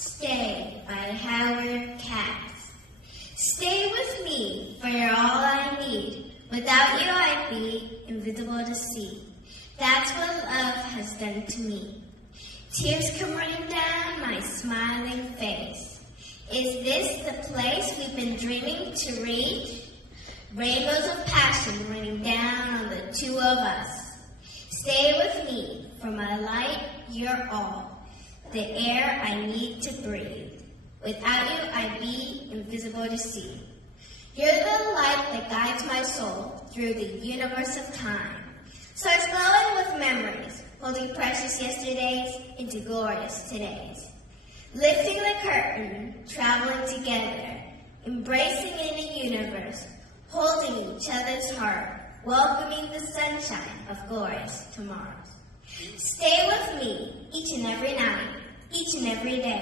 Stay by Howard Katz. Stay with me, for you're all I need. Without you I'd be invisible to see. That's what love has done to me. Tears come running down my smiling face. Is this the place we've been dreaming to reach? Rainbows of passion raining down on the two of us. Stay with me, for my light, you're all. The air I need to breathe. Without you, I'd be invisible to see. You're the light that guides my soul through the universe of time. Starts glowing with memories, holding precious yesterdays into glorious todays. Lifting the curtain, traveling together, embracing in a universe, holding each other's heart, welcoming the sunshine of glorious tomorrows. Stay with me each and every night, each and every day.